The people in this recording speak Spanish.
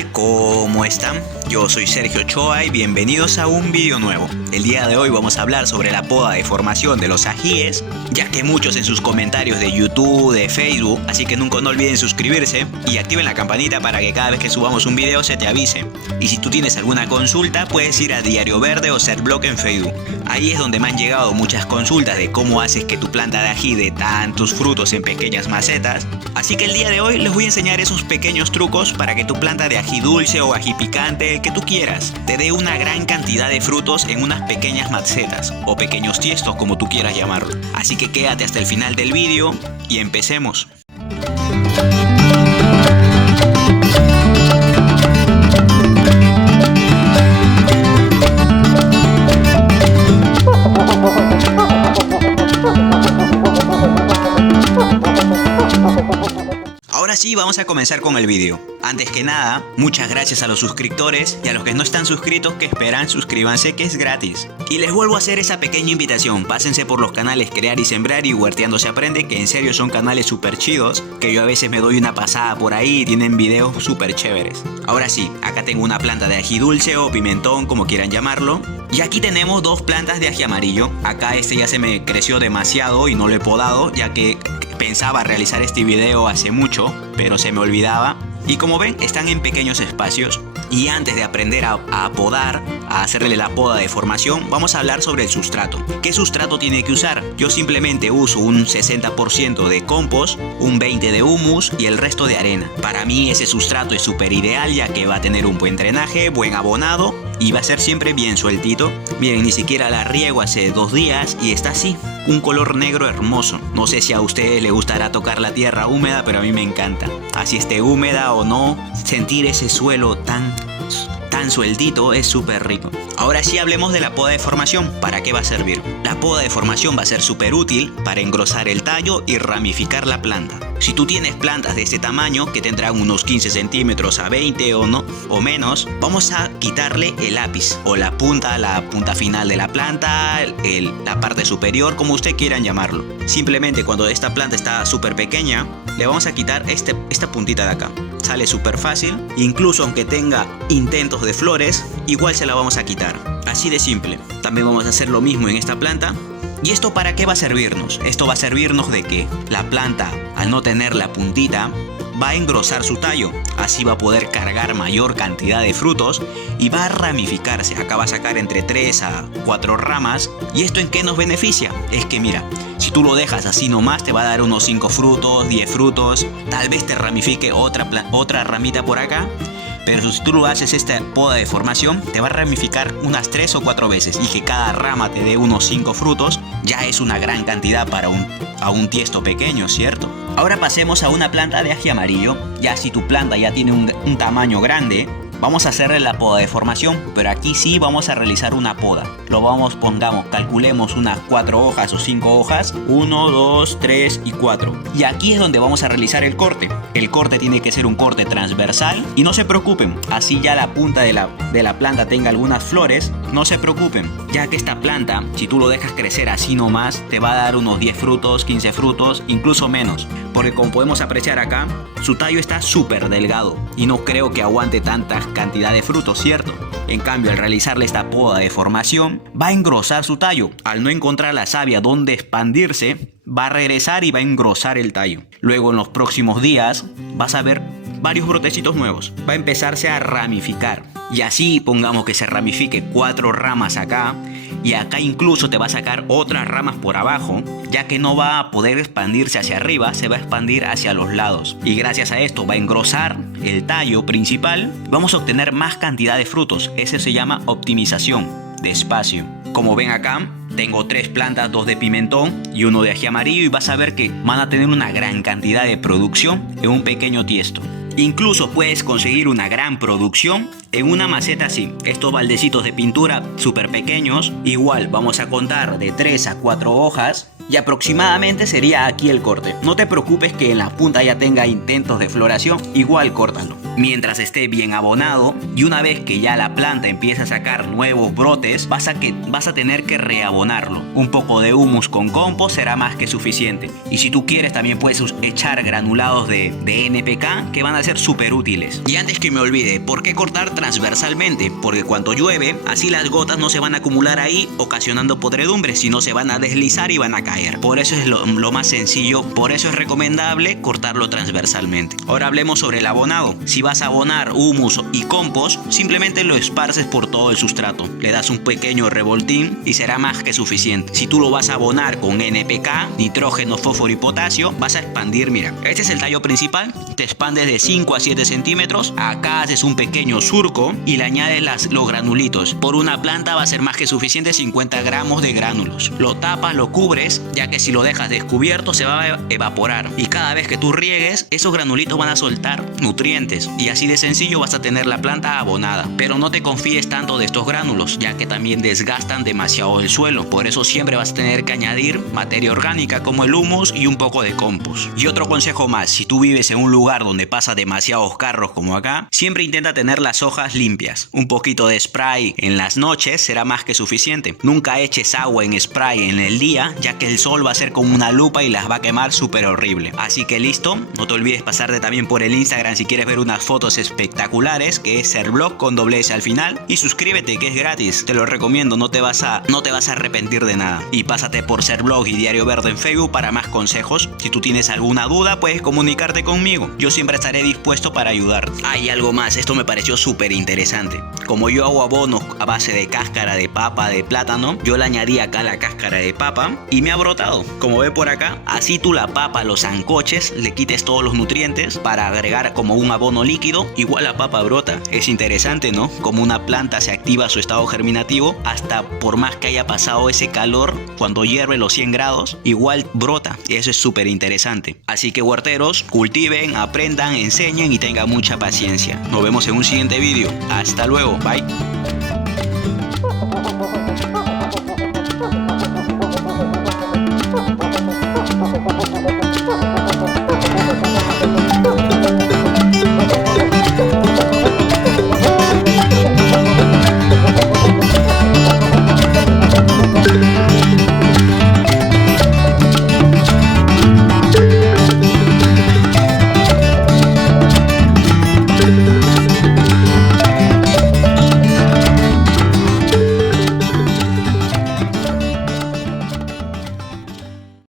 tal? ¿Cómo están? Yo soy Sergio Ochoa y bienvenidos a un vídeo nuevo. El día de hoy vamos a hablar sobre la poda de formación de los ajíes, ya que muchos en sus comentarios de YouTube, de Facebook, así que nunca no olviden suscribirse y activen la campanita para que cada vez que subamos un video se te avise. Y si tú tienes alguna consulta, puedes ir a Diario Verde o Serblog en Facebook. Ahí es donde me han llegado muchas consultas de cómo haces que tu planta de ají dé tantos frutos en pequeñas macetas. Así que el día de hoy les voy a enseñar esos pequeños trucos para que tu planta de ají dulce o ají picante, el que tú quieras, te dé una gran cantidad de frutos en unas pequeñas macetas o pequeños tiestos, como tú quieras llamarlo. Así que quédate hasta el final del vídeo y empecemos. Ahora sí, vamos a comenzar con el vídeo. Antes que nada, muchas gracias a los suscriptores y a los que no están suscritos, que esperan, suscríbanse, que es gratis. Y les vuelvo a hacer esa pequeña invitación, pásense por los canales Crear y Sembrar y Huerteando se Aprende, que en serio son canales súper chidos, que yo a veces me doy una pasada por ahí y tienen videos súper chéveres. Ahora sí, acá tengo una planta de ají dulce o pimentón, como quieran llamarlo. Y aquí tenemos dos plantas de ají amarillo. Acá este ya se me creció demasiado y no lo he podado, ya que pensaba realizar este video hace mucho, pero se me olvidaba. Y como ven, están en pequeños espacios. Y antes de aprender a podar, a hacerle la poda de formación, vamos a hablar sobre el sustrato. ¿Qué sustrato tiene que usar? Yo simplemente uso un 60% de compost, un 20% de humus y el resto de arena. Para mí ese sustrato es súper ideal, ya que va a tener un buen drenaje, buen abonado y va a ser siempre bien sueltito. Miren, ni siquiera la riego hace 2 días y está así, un color negro hermoso. No sé si a ustedes les gustará tocar la tierra húmeda, pero a mí me encanta. Así esté húmeda o no, sentir ese suelo tan sueltito es súper rico. Ahora sí, hablemos de la poda de formación. ¿Para qué va a servir? La poda de formación va a ser súper útil para engrosar el tallo y ramificar la planta. Si tú tienes plantas de este tamaño, que tendrán unos 15 centímetros a 20 o no o menos, vamos a quitarle el ápice o la punta final de la planta, la parte superior, como ustedes quieran llamarlo. Simplemente cuando esta planta está súper pequeña, le vamos a quitar esta puntita de acá. Sale súper fácil, incluso aunque tenga intentos de flores, igual se la vamos a quitar. Así de simple. También vamos a hacer lo mismo en esta planta. ¿Y esto para qué va a servirnos? Esto va a servirnos de que la planta, al no tener la puntita, va a engrosar su tallo. Así va a poder cargar mayor cantidad de frutos y va a ramificarse. Acá va a sacar entre 3 a 4 ramas. ¿Y esto en qué nos beneficia? Es que mira, si tú lo dejas así nomás, te va a dar unos 5 frutos, 10 frutos. Tal vez te ramifique otra ramita por acá. Pero si tú lo haces esta poda de formación, te va a ramificar unas 3 o 4 veces. Y que cada rama te dé unos 5 frutos, ya es una gran cantidad para un tiesto pequeño, ¿cierto? Ahora pasemos a una planta de ají amarillo. Ya si tu planta ya tiene un tamaño grande, vamos a hacerle la poda de formación, pero aquí sí vamos a realizar una poda. Calculemos unas 4 hojas o 5 hojas. 1, 2, 3 y 4. Y aquí es donde vamos a realizar el corte. El corte tiene que ser un corte transversal. Y no se preocupen, así ya la punta de la planta tenga algunas flores. No se preocupen, ya que esta planta, si tú lo dejas crecer así nomás, te va a dar unos 10 frutos, 15 frutos, incluso menos. Porque como podemos apreciar acá, su tallo está súper delgado y no creo que aguante tanta cantidad de frutos, ¿cierto? En cambio, al realizarle esta poda de formación, va a engrosar su tallo. Al no encontrar la savia donde expandirse, va a regresar y va a engrosar el tallo. Luego, en los próximos días, vas a ver varios brotecitos nuevos. Va a empezarse a ramificar. Y así, pongamos que se ramifique 4 ramas acá. Y acá incluso te va a sacar otras ramas por abajo, ya que no va a poder expandirse hacia arriba, se va a expandir hacia los lados. Y gracias a esto va a engrosar el tallo principal. Vamos a obtener más cantidad de frutos. Eso se llama optimización de espacio. Como ven acá, tengo 3 plantas, 2 de pimentón y 1 de ají amarillo. Y vas a ver que van a tener una gran cantidad de producción en un pequeño tiesto. Incluso puedes conseguir una gran producción en una maceta así. Estos baldecitos de pintura súper pequeños. Igual vamos a contar de 3 a 4 hojas. Y aproximadamente sería aquí el corte. No te preocupes que en la punta ya tenga intentos de floración. Igual córtalo. mientras esté bien abonado, y una vez que ya la planta empiece a sacar nuevos brotes, vas a tener que reabonarlo. Un poco de humus con compost será más que suficiente. Y si tú quieres también puedes echar granulados de NPK que van a ser súper útiles. Y antes que me olvide, ¿por qué cortar transversalmente? Porque cuando llueve, así las gotas no se van a acumular ahí ocasionando podredumbre, sino se van a deslizar y van a caer. Por eso es lo más sencillo, por eso es recomendable cortarlo transversalmente. Ahora hablemos sobre el abonado. Si vas a abonar humus y compost, simplemente lo esparces por todo el sustrato. Le das un pequeño revoltín y será más que suficiente. Si tú lo vas a abonar con NPK, nitrógeno, fósforo y potasio, vas a expandir, mira, este es el tallo principal, te expandes de 5 a 7 centímetros, acá haces un pequeño surco y le añades los granulitos. Por una planta va a ser más que suficiente 50 gramos de gránulos. Lo tapas, lo cubres, ya que si lo dejas descubierto se va a evaporar. Y cada vez que tú riegues, esos granulitos van a soltar nutrientes. Y así de sencillo vas a tener la planta abonada. Pero no te confíes tanto de estos gránulos, ya que también desgastan demasiado el suelo. Por eso siempre vas a tener que añadir materia orgánica como el humus y un poco de compost. Y otro consejo más, si tú vives en un lugar donde pasa demasiados carros como acá, siempre intenta tener las hojas limpias. Un poquito de spray en las noches será más que suficiente. Nunca eches agua en spray en el día, ya que el sol va a ser como una lupa y las va a quemar súper horrible. Así que listo, no te olvides pasarte también por el Instagram si quieres ver unas fotos espectaculares, que es Serblog con doble S al final, y suscríbete que es gratis, te lo recomiendo, no te vas a arrepentir de nada. Y pásate por Serblog y Diario Verde en Facebook para más consejos. Si tú tienes alguna duda puedes comunicarte conmigo, yo siempre estaré dispuesto para ayudar. Hay algo más, esto me pareció súper interesante. Como yo hago abonos a base de cáscara de papa, de plátano, yo le añadí acá la cáscara de papa y me ha brotado, como ve por acá. Así tú la papa, los sancoches, le quites todos los nutrientes para agregar como un abono líquido, igual la papa brota. Es interesante, ¿no? Como una planta se activa su estado germinativo, hasta por más que haya pasado ese calor, cuando hierve los 100 grados, igual brota. Y eso es súper interesante. Así que huerteros, cultiven, aprendan, enseñen y tengan mucha paciencia. Nos vemos en un siguiente vídeo. Hasta luego, bye.